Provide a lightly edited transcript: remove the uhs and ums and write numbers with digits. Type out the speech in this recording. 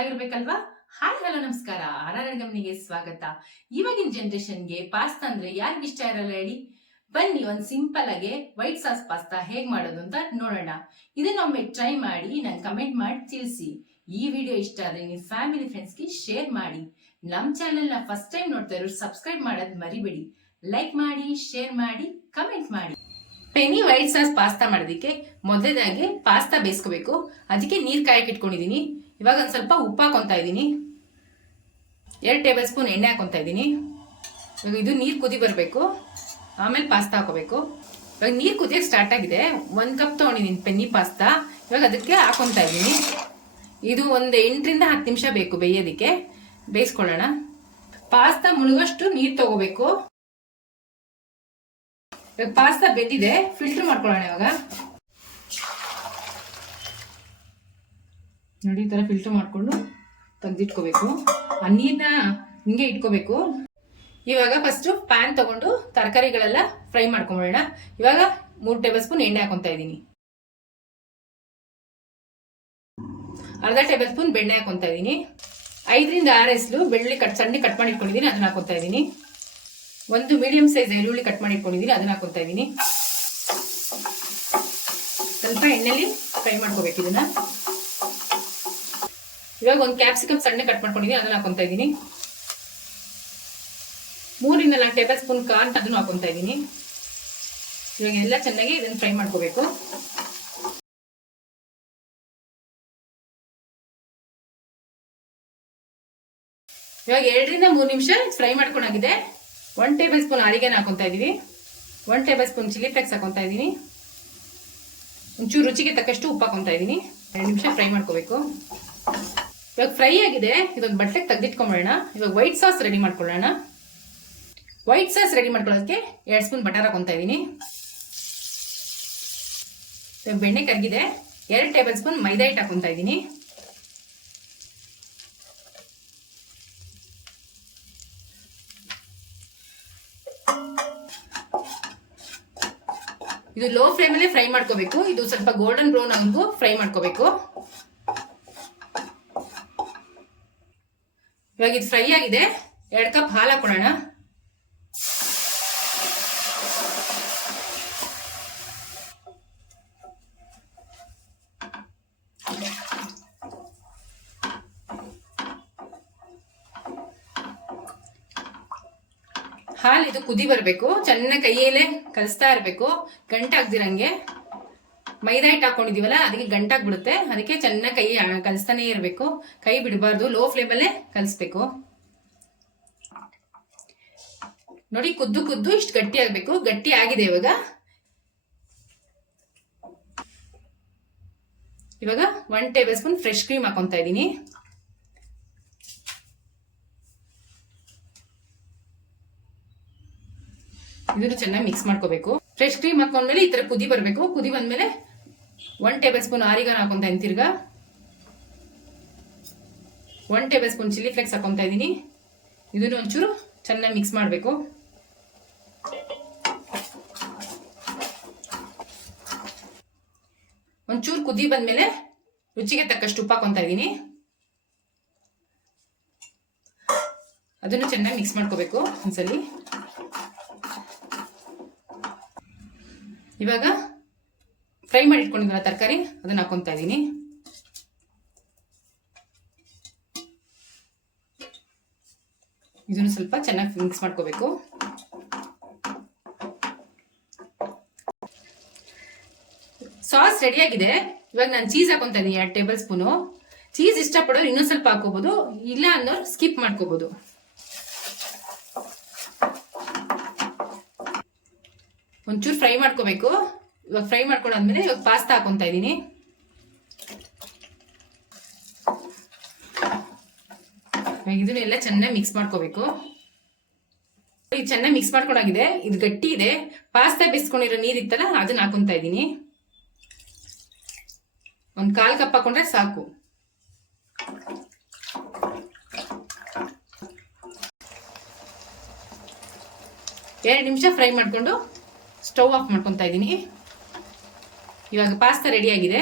ಗೊತ್ತಾಗಿರ್ಬೇಕಲ್ವಾ? Hi hello ನಮಸ್ಕಾರ. ಆರ್ಆರ್ಗಮ್ನಿಗೆ ಸ್ವಾಗತ. ಇವಾಗಿನ ಜನರೇಷನ್ಗೆ ಪಾಸ್ತಾ ಅಂದ್ರೆ ಯಾರಿಗ ಇಷ್ಟ ಇರಲ್ಲ ಹೇಳಿ? ಬನ್ನಿ ಒಂದು ಸಿಂಪಲ್ ಆಗಿ ವೈಟ್ ಸಾಸ್ ಪಾಸ್ತಾ ಹೇಗ್ ಮಾಡೋದು ಅಂತ ನೋಡೋಣ. ಇದನ್ನೊಮ್ಮೆ ಟ್ರೈ ಮಾಡಿ ನಂಗೆ ಕಮೆಂಟ್ ಮಾಡಿ ತಿಳಿಸಿ. ಈ ವಿಡಿಯೋ ಇಷ್ಟ ಆದ್ರೆ ನಿಮ್ಮ ಫ್ಯಾಮಿಲಿ ಫ್ರೆಂಡ್ಸ್ಗೆ ಶೇರ್ ಮಾಡಿ. ನಮ್ಮ ಚಾನೆಲ್ನ ಫಸ್ಟ್ ಟೈಮ್ ನೋಡ್ತಾ ಇರೋರು ಸಬ್ಸ್ಕ್ರೈಬ್ ಮಾಡೋದು ಮರಿಬೇಡಿ. ಲೈಕ್ ಮಾಡಿ, ಶೇರ್ ಮಾಡಿ, ಕಮೆಂಟ್ ಮಾಡಿ. ಪೆನಿ ವೈಟ್ ಸಾಸ್ ಪಾಸ್ತಾ ಮಾಡೋದಕ್ಕೆ ಮೊದಲದಾಗಿ ಪಾಸ್ತಾ ಬೇಯಿಸ್ಕೋಬೇಕು. ಅದಕ್ಕೆ ನೀರು ಕಾಯಕ್ಕೆ ಇಟ್ಕೊಂಡಿದ್ದೀನಿ. ಇವಾಗ ಒಂದು ಸ್ವಲ್ಪ ಉಪ್ಪು ಹಾಕೊಂತ ಇದ್ದೀನಿ. 2 ಟೇಬಲ್ ಸ್ಪೂನ್ ಎಣ್ಣೆ ಹಾಕೊಂತ ಇದ್ದೀನಿ. ಇವಾಗ ಇದು ನೀರು ಕುದಿ ಬರಬೇಕು, ಆಮೇಲೆ ಪಾಸ್ತಾ ಹಾಕೋಬೇಕು. ಇವಾಗ ನೀರು ಕುದಿಯೋಕೆ ಸ್ಟಾರ್ಟ್ ಆಗಿದೆ. 1 ಕಪ್ ತೊಗೊಂಡಿದ್ದೀನಿ ಪೆನ್ನಿ ಪಾಸ್ತಾ. ಇವಾಗ ಅದಕ್ಕೆ ಹಾಕೊಂತ ಇದ್ದೀನಿ. ಇದು ಒಂದು 8 ರಿಂದ 10 ನಿಮಿಷ ಬೇಕು ಬೇಯೋದಕ್ಕೆ. ಬೇಯಿಸ್ಕೊಳ್ಳೋಣ. ಪಾಸ್ತಾ ಮುಳುಗಷ್ಟು ನೀರು ತಗೋಬೇಕು. ಇವಾಗ ಪಾಸ್ತಾ ಬೆಂದಿದೆ, ಫಿಲ್ಟರ್ ಮಾಡ್ಕೊಳ್ಳೋಣ. ಇವಾಗ ನೋಡಿ, ಈ ತರ ಫಿಲ್ಟರ್ ಮಾಡ್ಕೊಂಡು ತೆಗೆದಿಟ್ಕೋಬೇಕು. ಆ ನೀರನ್ನ ಹಿಂಗೆ ಇಟ್ಕೋಬೇಕು. ಇವಾಗ ಫಸ್ಟ್ ಪ್ಯಾನ್ ತಗೊಂಡು ತರಕಾರಿಗಳೆಲ್ಲ ಫ್ರೈ ಮಾಡ್ಕೊಂಬಿಡೋಣ. ಇವಾಗ 3 ಟೇಬಲ್ ಸ್ಪೂನ್ ಎಣ್ಣೆ ಹಾಕೊಂತ ಇದ್ದೀನಿ. ಅರ್ಧ ಟೇಬಲ್ ಸ್ಪೂನ್ ಬೆಣ್ಣೆ ಹಾಕೊಂತ ಇದ್ದೀನಿ. 5 ರಿಂದ 6 ಎಸಳು ಬೆಳ್ಳುಳ್ಳಿ ಸಣ್ಣ ಕಟ್ ಮಾಡಿ ಇಟ್ಕೊಂಡಿದ್ದೀನಿ, ಅದನ್ನ ಹಾಕೊಂತ ಇದ್ದೀನಿ. 1 ಮೀಡಿಯಂ ಸೈಜ್ ಈರುಳ್ಳಿ ಕಟ್ ಮಾಡಿ ಇಟ್ಕೊಂಡಿದ್ದೀನಿ, ಅದನ್ನ ಹಾಕೊಂತ ಇದ್ದೀನಿ. ಸ್ವಲ್ಪ ಎಣ್ಣೆಲಿ ಫ್ರೈ ಮಾಡ್ಕೋಬೇಕು ಇದನ್ನ. ಇವಾಗ 1 ಕ್ಯಾಪ್ಸಿಕಮ್ ಸಣ್ಣ ಕಟ್ ಮಾಡ್ಕೊಂಡಿದ್ದೀನಿ, ಅದನ್ನ ಹಾಕೊಂತ ಇದ್ದೀನಿ. 3 ರಿಂದ 4 ಟೇಬಲ್ ಸ್ಪೂನ್ ಕಾರ್ನ್, ಅದನ್ನು ಹಾಕೊಂತ ಇದ್ದೀನಿ. ಇವಾಗ ಎಲ್ಲ ಚೆನ್ನಾಗಿ ಇದನ್ನ ಫ್ರೈ ಮಾಡ್ಕೋಬೇಕು. ಇವಾಗ 2 ರಿಂದ 3 ನಿಮಿಷ ಫ್ರೈ ಮಾಡ್ಕೊಂಡಾಗಿದೆ. 1 ಟೇಬಲ್ ಸ್ಪೂನ್ ಆರಿಗೆನ ಹಾಕೊಂತ ಇದೀವಿ. 1 ಟೇಬಲ್ ಸ್ಪೂನ್ ಚಿಲ್ಲಿ ಫ್ಲೇಕ್ಸ್ ಹಾಕೊಂತ ಇದ್ದೀನಿ. ಒಂಚೂರು ರುಚಿಗೆ ತಕ್ಕಷ್ಟು ಉಪ್ಪು ಹಾಕೊಂತ ಇದ್ದೀನಿ. 2 ನಿಮಿಷ ಫ್ರೈ ಮಾಡ್ಕೋಬೇಕು. ಇವಾಗ ಫ್ರೈ ಆಗಿದೆ, ಇದೊಂದು ಬಟ್ಟೆಗೆ ತೆಗೆದಿಟ್ಕೊಂಬಿಡೋಣ. ಇವಾಗ ವೈಟ್ ಸಾಸ್ ರೆಡಿ ಮಾಡ್ಕೊಳ್ಳೋಣ. ವೈಟ್ ಸಾಸ್ ರೆಡಿ ಮಾಡ್ಕೊಳ್ಳೋದಕ್ಕೆ 2 ಸ್ಪೂನ್ ಬಟರ್ ಹಾಕೊಂತ ಇದ್ದೀನಿ. ಬೆಣ್ಣೆ ಕರಗಿದೆ. 2 ಟೇಬಲ್ ಸ್ಪೂನ್ ಮೈದಾ ಹಿಟ್ಟು ಹಾಕೊಂತ ಇದ್ದೀನಿ. ಇದು ಲೋ ಫ್ಲೇಮ್ ಅಲ್ಲೇ ಫ್ರೈ ಮಾಡ್ಕೋಬೇಕು. ಇದು ಸ್ವಲ್ಪ ಗೋಲ್ಡನ್ ಬ್ರೌನ್ ಆಗೋ ಫ್ರೈ ಮಾಡ್ಕೋಬೇಕು. ಇವಾಗ ಇದು ಫ್ರೈ ಆಗಿದೆ. 2 ಕಪ್ ಹಾಲು ಹಾಕೊಳ್ಳೋಣ. ಹಾಲು ಇದು ಕುದಿ ಬರಬೇಕು. ಚೆನ್ನಾಗಿ ಕೈಯಲ್ಲೇ ಕಲಿಸ್ತಾ ಇರಬೇಕು, ಗಂಟಾಗ್ದಿರಂಗೆ. ಮೈದಾ ಹಿಟ್ಟು ಹಾಕೊಂಡಿದೀವಲ್ಲ, ಅದಕ್ಕೆ ಗಂಟಾಗ್ಬಿಡುತ್ತೆ. ಅದಕ್ಕೆ ಚೆನ್ನಾಗಿ ಕೈ ಕಲಿಸ್ತಾನೆ ಇರಬೇಕು, ಕೈ ಬಿಡಬಾರ್ದು. ಲೋ ಫ್ಲೇಮಲ್ಲೇ ಕಲಿಸ್ಬೇಕು. ನೋಡಿ, ಕುದ್ದು ಕುದ್ದು ಇಷ್ಟು ಗಟ್ಟಿ ಆಗ್ಬೇಕು. ಗಟ್ಟಿ ಆಗಿದೆ. ಇವಾಗ 1 ಟೇಬಲ್ ಸ್ಪೂನ್ ಫ್ರೆಶ್ ಕ್ರೀಮ್ ಹಾಕೊಂತ ಇದ್ದೀನಿ. ಇದನ್ನು ಚೆನ್ನಾಗಿ ಮಿಕ್ಸ್ ಮಾಡ್ಕೋಬೇಕು. ಫ್ರೆಶ್ ಕ್ರೀಮ್ ಹಾಕೊಂಡ್ಮೇಲೆ ಈ ತರ ಕುದಿ ಬರಬೇಕು. ಕುದಿ ಬಂದ್ಮೇಲೆ 1 ಟೇಬಲ್ ಸ್ಪೂನ್ ಆರಿಗಾನ ಹಾಕೊಂತ ಇದ್ದೀನಿ. ತಿರ್ಗಾ 1 ಟೇಬಲ್ ಸ್ಪೂನ್ ಚಿಲ್ಲಿ ಫ್ಲೇಕ್ಸ್ ಹಾಕೊಂತ ಇದ್ದೀನಿ. ಇದನ್ನು ಒಂಚೂರು ಚೆನ್ನಾಗಿ ಮಿಕ್ಸ್ ಮಾಡಬೇಕು. ಒಂಚೂರು ಕುದಿ ಬಂದ್ಮೇಲೆ ರುಚಿಗೆ ತಕ್ಕಷ್ಟು ಉಪ್ಪು ಹಾಕೊಂತ ಇದ್ದೀನಿ. ಅದನ್ನು ಚೆನ್ನಾಗಿ ಮಿಕ್ಸ್ ಮಾಡ್ಕೋಬೇಕು ಒಂದ್ಸಲಿ. ಇವಾಗ ಫ್ರೈ ಮಾಡಿ ಇಟ್ಕೊಂಡಿದ್ದೀನ ತರಕಾರಿ, ಅದನ್ನ ಹಾಕೊಂತ ಇದ್ದೀನಿ. ಇದನ್ನು ಸ್ವಲ್ಪ ಚೆನ್ನಾಗಿ ಮಿಕ್ಸ್ ಮಾಡ್ಕೋಬೇಕು. ಸಾಸ್ ರೆಡಿ ಆಗಿದೆ. ಇವಾಗ ನಾನು ಚೀಸ್ ಹಾಕೊಂತ ಇದ್ದೀನಿ 2 ಟೇಬಲ್ ಸ್ಪೂನು. ಚೀಸ್ ಇಷ್ಟಪಡೋರು ಇನ್ನೊಂದು ಸ್ವಲ್ಪ ಹಾಕೋಬಹುದು, ಇಲ್ಲ ಅನ್ನೋರು ಸ್ಕಿಪ್ ಮಾಡ್ಕೋಬಹುದು. ಒಂಚೂರು ಫ್ರೈ ಮಾಡ್ಕೋಬೇಕು. ಇವಾಗ ಫ್ರೈ ಮಾಡ್ಕೊಂಡಾದ್ಮೇಲೆ ಇವಾಗ ಪಾಸ್ತಾ ಹಾಕೊಂತ ಇದ್ದೀನಿ. ಇದನ್ನೆಲ್ಲ ಚೆನ್ನಾಗಿ ಮಿಕ್ಸ್ ಮಾಡ್ಕೋಬೇಕು. ಇದು ಚೆನ್ನಾಗಿ ಮಿಕ್ಸ್ ಮಾಡ್ಕೊಂಡಾಗಿದೆ. ಇದು ಗಟ್ಟಿ ಇದೆ. ಪಾಸ್ತಾ ಬೇಯಿಸ್ಕೊಂಡಿರೋ ನೀರಿತ್ತಲ್ಲ, ಅದನ್ನ ಹಾಕೊಂತ ಇದ್ದೀನಿ. 1/4 ಕಪ್ ಹಾಕೊಂಡ್ರೆ ಸಾಕು. ಎರಡು ನಿಮಿಷ ಫ್ರೈ ಮಾಡ್ಕೊಂಡು ಸ್ಟವ್ ಆಫ್ ಮಾಡ್ಕೊತಾ ಇದ್ದೀನಿ. ಇವಾಗ ಪಾಸ್ತಾ ರೆಡಿ ಆಗಿದೆ.